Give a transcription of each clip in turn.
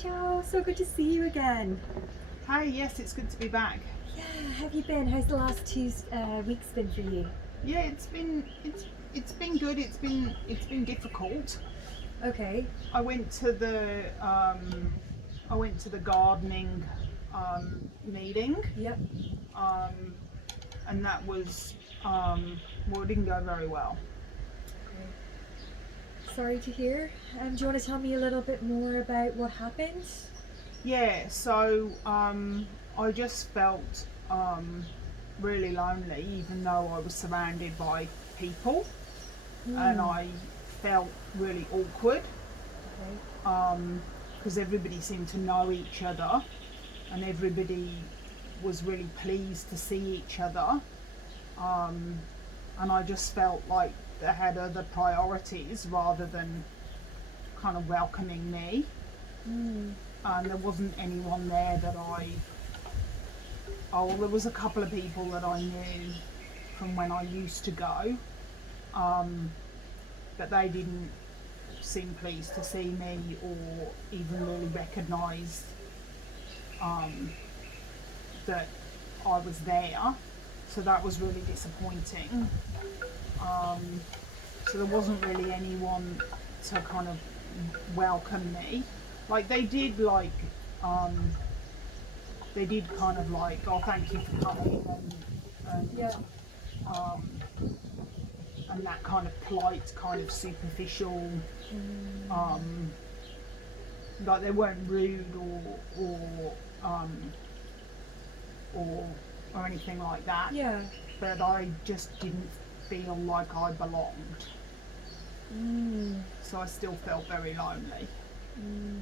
Ciao, so good to see you again. Hi, yes, it's good to be back. Yeah, how have you been? How's the last 2 weeks been for you? Yeah, it's been good. It's been difficult. Okay. I went to the gardening meeting, Yep. um, and that was well, it didn't go very well. Okay. Sorry to hear. Do you want to tell me a little bit more about what happened? Yeah, so I just felt really lonely, even though I was surrounded by people, and Hmm. I felt really awkward Okay. because everybody seemed to know each other and everybody was really pleased to see each other. And I just felt like they had other priorities rather than kind of welcoming me. Hmm. And there wasn't anyone there that well, there was a couple of people that I knew from when I used to go, but they didn't seem pleased to see me or even really recognise that I was there. So that was really disappointing. So there wasn't really anyone to kind of welcome me. Like um, they did kind of like, oh, thank you for coming, Yeah. um, and that kind of polite, kind of superficial, Hmm. um, like they weren't rude um, or or anything like that. Yeah. But I just didn't feel like I belonged. Hmm. So I still felt very lonely. Hmm.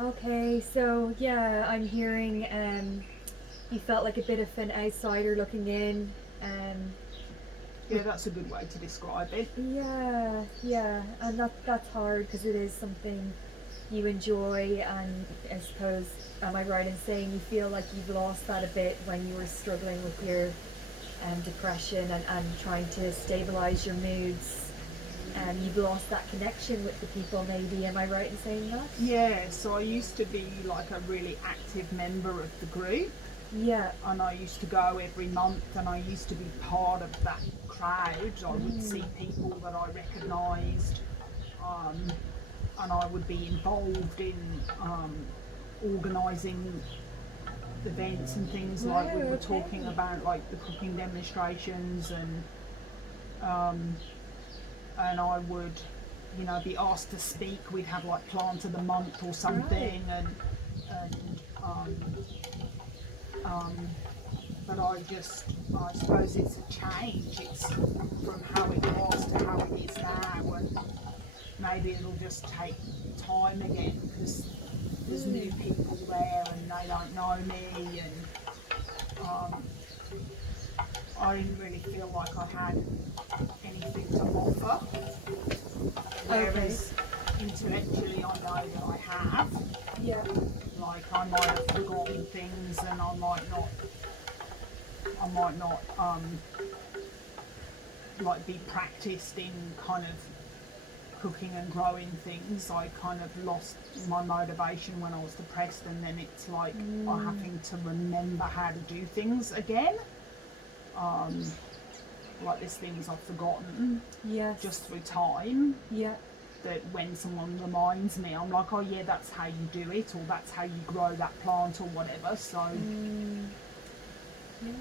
Okay, so yeah, I'm hearing you felt like a bit of an outsider looking in. Um, Yeah, that's a good way to describe it. Yeah, yeah, and that's hard because it is something you enjoy, and I suppose, am I right in saying you feel like you've lost that a bit when you were struggling with your depression and trying to stabilize your moods? You've lost that connection with the people, maybe. Am I right in saying that? Yeah, so I used to be like a really active member of the group, Yeah. and I used to go every month, and I used to be part of that crowd. I would see people that I recognised, um, and I would be involved in organising events and things Wow. like we were Okay. talking about, like the cooking demonstrations, um, and I would, be asked to speak. We'd have like plant of the month or Right. something, and but I suppose it's a change. It's from how it was to how it is now, and maybe it'll just take time again because there's new people there and they don't know me, and I didn't really feel like I had anything to offer. Okay. Whereas intellectually, I know that I have. Yeah. Like I might have forgotten things, and I might not like be practiced in kind of cooking and growing things. I kind of lost my motivation when I was depressed, and then it's like I'm having to remember how to do things again. Like there's things I've forgotten Yes. just through time, Yeah. that when someone reminds me, I'm like, oh yeah, that's how you do it, or that's how you grow that plant, or whatever. So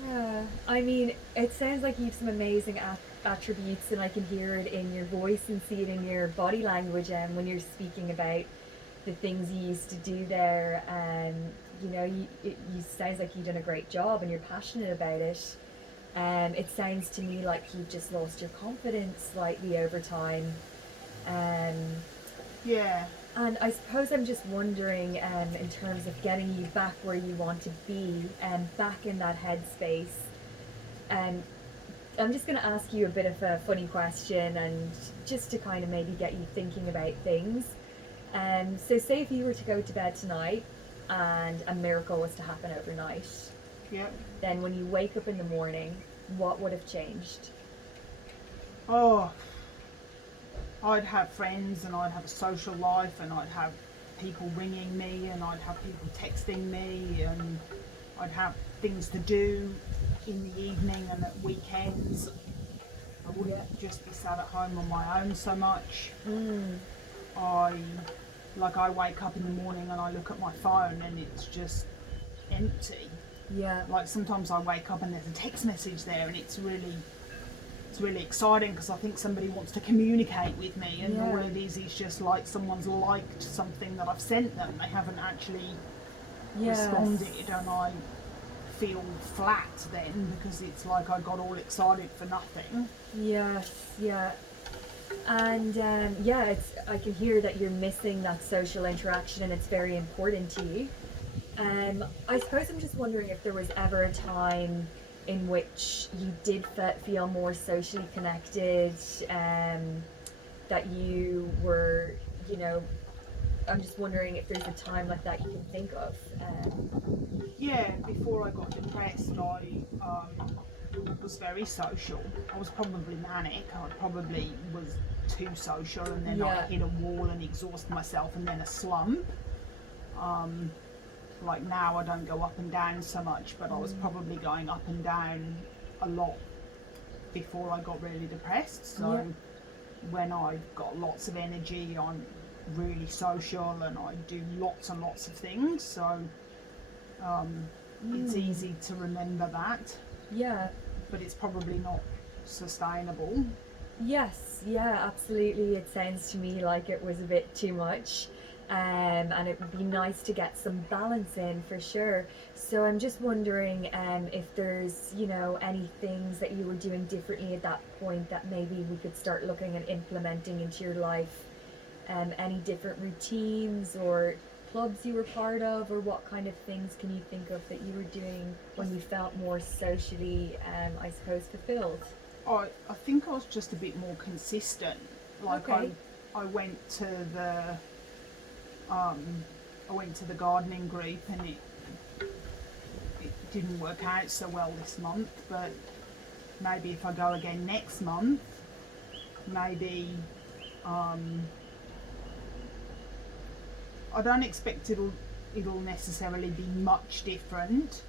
Yeah, I mean, it sounds like you have some amazing attributes, and I can hear it in your voice and see it in your body language. And when you're speaking about the things you used to do there, you sounds like you've done a great job and you're passionate about it. It sounds to me like you've just lost your confidence slightly over time. Um, yeah, and I suppose I'm just wondering, in terms of getting you back where you want to be and back in that headspace. Um, I'm just going to ask you a bit of a funny question, and just to kind of maybe get you thinking about things. So, say if you were to go to bed tonight and a miracle was to happen overnight, yeah. then when you wake up in the morning, what would have changed? Oh, I'd have friends, and I'd have a social life, and I'd have people ringing me, and I'd have people texting me, and I'd have things to do in the evening and at weekends. I wouldn't just be sat at home on my own so much. I wake up in the morning and I look at my phone and it's just empty. Yeah. Like sometimes I wake up and there's a text message there, and it's really exciting because I think somebody wants to communicate with me, and all it is just like someone's liked something that I've sent them. They haven't actually responded, and I feel flat then because it's like I got all excited for nothing. Yes, yeah. And I can hear that you're missing that social interaction, and it's very important to you. I suppose I'm just wondering if there was ever a time in which you did feel more socially connected, that you were, I'm just wondering if there's a time like that you can think of. Yeah, before I got depressed, I was very social. I was probably manic. I probably was too social, and then I hit a wall and exhaust myself, and then a slump. Like now I don't go up and down so much, but I was probably going up and down a lot before I got really depressed. So when I've got lots of energy, I'm really social and I do lots and lots of things. So it's easy to remember that. Yeah. But it's probably not sustainable. Yes, yeah, absolutely. It sounds to me like it was a bit too much. And it would be nice to get some balance in for sure. So I'm just wondering if there's, any things that you were doing differently at that point that maybe we could start looking at implementing into your life. Any different routines or clubs you were part of, or what kind of things can you think of that you were doing when you felt more socially, I suppose, fulfilled? I think I was just a bit more consistent. Like I went to the gardening group, and it didn't work out so well this month, but maybe if I go again next month, maybe I don't expect it'll necessarily be much different,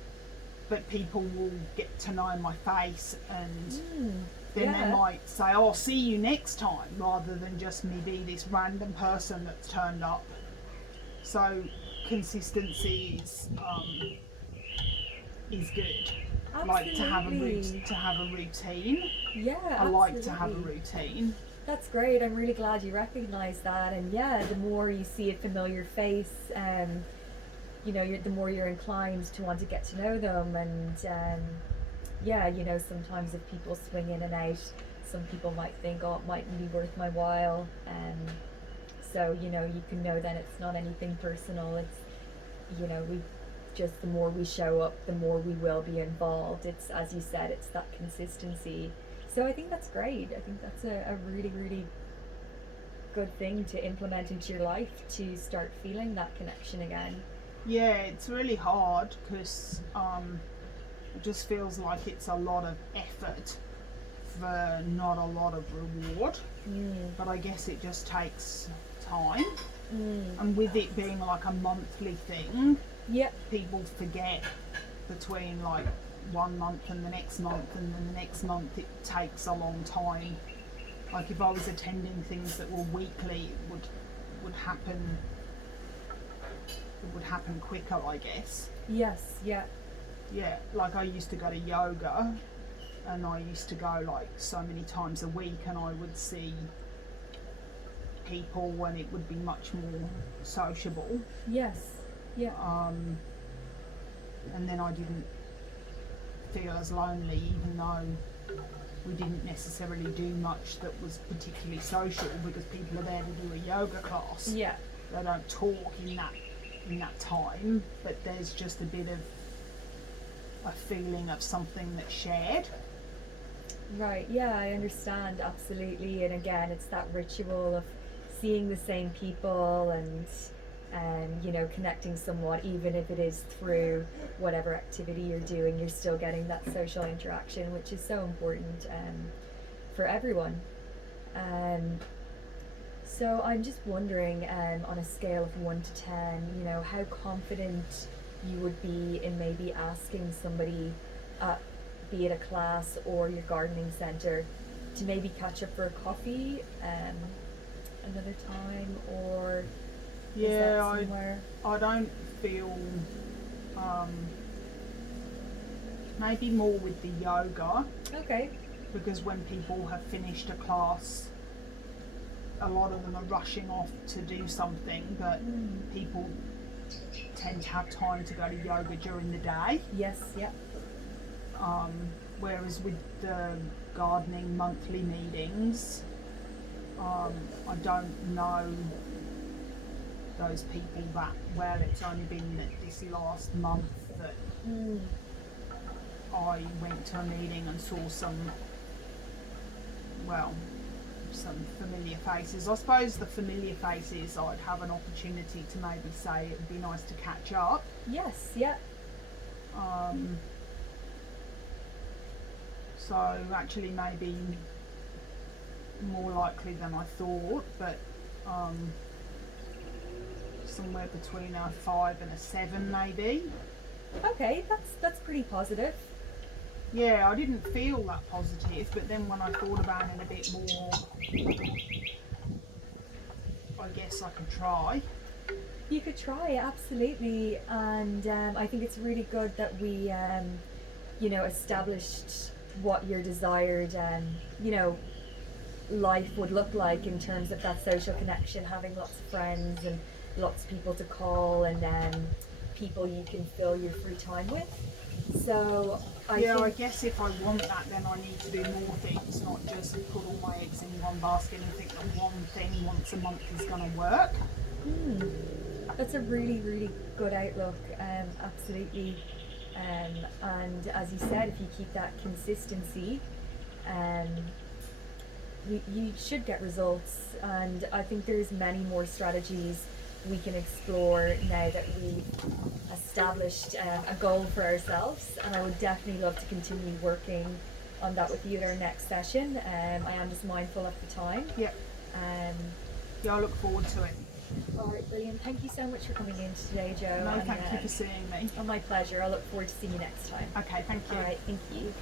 but people will get to know my face, and then they might say, "Oh, I'll see you next time," rather than just me be this random person that's turned up. So consistency is good. Absolutely. Like to have a routine. Yeah, I like to have a routine. That's great. I'm really glad you recognise that. And the more you see a familiar face, the more you're inclined to want to get to know them. And sometimes if people swing in and out, some people might think, oh, it mightn't be worth my while. So you can know then it's not anything personal. It's the more we show up, the more we will be involved. It's, as you said, it's that consistency. So I think that's great. I think that's a really, really good thing to implement into your life, to start feeling that connection again. Yeah, it's really hard because it just feels like it's a lot of effort for not a lot of reward. But I guess it just takes time. And with it being like a monthly thing, people forget between like 1 month and the next month, and then the next month it takes a long time. Like if I was attending things that were weekly, it would happen quicker, I guess. Yes, yeah. Yeah, like I used to go to yoga, and I used to go like so many times a week, and I would see people when it would be much more sociable. Yes, yeah. And then I didn't feel as lonely, even though we didn't necessarily do much that was particularly social, because people are there to do a yoga class. Yeah. They don't talk in that time, but there's just a bit of a feeling of something that's shared. Right, yeah, I understand, absolutely. And again, it's that ritual of seeing the same people and connecting somewhat, even if it is through whatever activity you're doing, you're still getting that social interaction, which is so important for everyone. So So I'm just wondering, on a scale of 1 to 10, how confident you would be in maybe asking somebody, at, be it a class or your gardening centre, to maybe catch up for a coffee another time, or is that Yeah, somewhere? I don't feel, um, maybe more with the yoga, Okay. because when people have finished a class, a lot of them are rushing off to do something, but people tend to have time to go to yoga during the day. Yes, yeah. Whereas with the gardening monthly meetings, I don't know those people that well. It's only been this last month that I went to a meeting and saw some familiar faces. I suppose the familiar faces, I'd have an opportunity to maybe say it'd be nice to catch up. Yes, yeah. So actually maybe more likely than I thought, but somewhere between a 5 and a 7 maybe. Okay, that's pretty positive. Yeah, I didn't feel that positive, but then when I thought about it a bit more, I guess I could try. You could try, absolutely, and I think it's really good that we, established what your desired, life would look like in terms of that social connection, having lots of friends and lots of people to call, and people you can fill your free time with. So I guess if I want that, then I need to do more things, not just put all my eggs in one basket and think that one thing once a month is going to work. That's a really, really good outlook, absolutely. And as you said, if you keep that consistency, you should get results. And I think there's many more strategies we can explore now that we've established a goal for ourselves. And I would definitely love to continue working on that with you at our next session. I am just mindful of the time. Yeah. I look forward to it. All right, brilliant. Thank you so much for coming in today, Joe. No, thank you for seeing me. Oh, my pleasure. I look forward to seeing you next time. Okay, thank you. All right, thank you.